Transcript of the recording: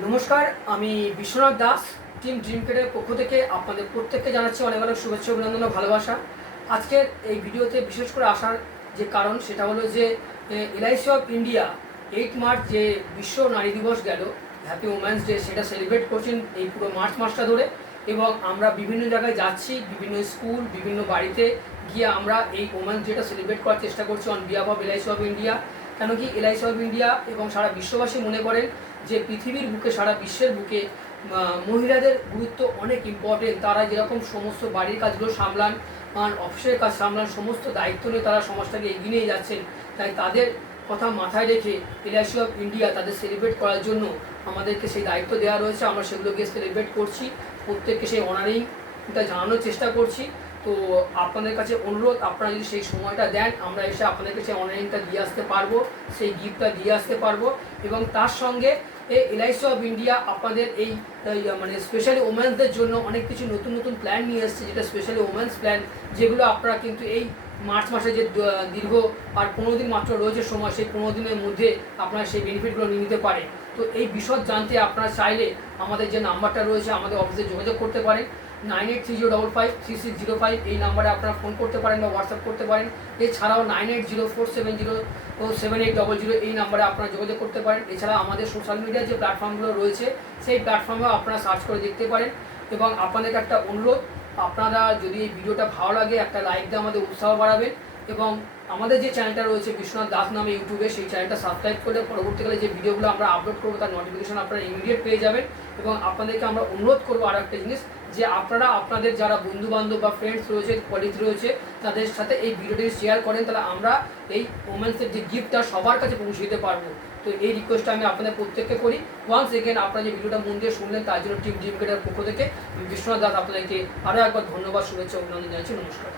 নমস্কার, আমি বিশ্বনাথ দাস। টিম ড্রিমকেটের পক্ষ থেকে আপনাদের প্রত্যেককে জানাচ্ছি অনেক অনেক শুভেচ্ছা, অভিনন্দন ও ভালোবাসা। আজকের এই ভিডিওতে বিশেষ করে আসার যে কারণ সেটা হলো যে এলআইসি অফ ইন্ডিয়া 8 মার্চ যে বিশ্ব নারী দিবস গেল, হ্যাপি উমেন্স ডে, সেটা সেলিব্রেট করছেন এই পুরো মার্চ মাসটা ধরে। এবং আমরা বিভিন্ন জায়গায় যাচ্ছি, বিভিন্ন স্কুল, বিভিন্ন বাড়িতে গিয়ে আমরা এই উমেন্স ডেটা সেলিব্রেট করার চেষ্টা করছি on behalf of LIC of India. কেন কি এলআইসি অফ ইন্ডিয়া এবং সারা বিশ্ববাসী মনে করেন যে পৃথিবীর বুকে, সারা বিশ্বের বুকে মহিলাদের গুরুত্ব অনেক ইম্পর্টেন্ট। তারা যেরকম সমস্ত বাড়ির কাজগুলো সামলান, অফিসের কাজ সামলান, সমস্ত দায়িত্ব নিয়ে তারা সমাজটাকে এগিয়ে নিয়ে যাচ্ছেন। তাই তাদের কথা মাথায় রেখে এলআইসি অফ ইন্ডিয়া তাদের সেলিব্রেট করার জন্য আমাদেরকে সেই দায়িত্ব দেওয়া রয়েছে। আমরা সেগুলোকে সেলিব্রেট করছি, প্রত্যেককে সেই অনারিংটা জানানোর চেষ্টা করছি। তো আপনাদের কাছে অনুরোধ, আপনারা যদি সেই সময়টা দেন, আমরা এসে আপনাদেরকে সেই অনলাইনটা দিয়ে আসতে পারবো, সেই গিফটটা দিয়ে আসতে পারবো। এবং তার সঙ্গে এলআইসি অফ ইন্ডিয়া আপনাদের এই মানে স্পেশালি ওমেন্সদের জন্য অনেক কিছু নতুন নতুন প্ল্যান নিয়ে এসেছে, যেটা স্পেশালি ওমেন্স প্ল্যান, যেগুলো আপনারা কিন্তু এই মার্চ মাসে যে দীর্ঘ আর 15 দিন মাত্র রয়েছে সময়, সেই 15 দিনের মধ্যে আপনারা সেই বেনিফিটগুলো নিয়ে নিতে পারেন। তো এই বিশদ জানতে আপনারা চাইলে আমাদের যে নাম্বারটা রয়েছে আমাদের অফিসে যোগাযোগ করতে পারেন। 9830553605 এই নাম্বারে আপনারা ফোন করতে পারেন বা হোয়াটসঅ্যাপ করতে পারেন। এছাড়াও 9804707800 এই নাম্বারে আপনারা যোগাযোগ করতে পারেন। এছাড়া আমাদের সোশ্যাল মিডিয়ার যে প্ল্যাটফর্মগুলো রয়েছে সেই প্ল্যাটফর্মেও আপনারা সার্চ করে দেখতে পারেন। এবং আপনাদেরকে একটা অনুরোধ, আপনারা যদি এই ভিডিওটা ভালো লাগে একটা লাইক দিয়ে আমাদের উৎসাহ বাড়াবেন। এবং আমাদের যে চ্যানেলটা রয়েছে বিশ্বনাথ দাস নামে ইউটিউবে, সেই চ্যানেলটা সাবস্ক্রাইব করলে পরবর্তীকালে যে ভিডিওগুলো আমরা আপলোড করবো তার নোটিফিকেশন আপনারা ইমিডিয়েট পেয়ে যাবেন। এবং আপনাদেরকে আমরা অনুরোধ করবো আর একটা জিনিস, যে আপনারা আপনাদের যারা বন্ধুবান্ধব বা ফ্রেন্ডস রয়েছে, কলিগ রয়েছে, তাদের সাথে এই ভিডিওটি শেয়ার করেন, তাহলে আমরা এই ওমেন্সের যে গিফটটা সবার কাছে পৌঁছে দিতে পারবো। তো এই রিকোয়েস্টটা আমি আপনাদের প্রত্যেককে করি। ওয়ান্স এগেন আপনারা যে ভিডিওটা মন দিয়ে শুনলেন তার জন্য টিম ড্রিমকেটের পক্ষ থেকে বিশ্বনাথ দাস আপনাদেরকে আরও একবার ধন্যবাদ, শুভেচ্ছা, অভিনন্দন জানাচ্ছি। নমস্কার।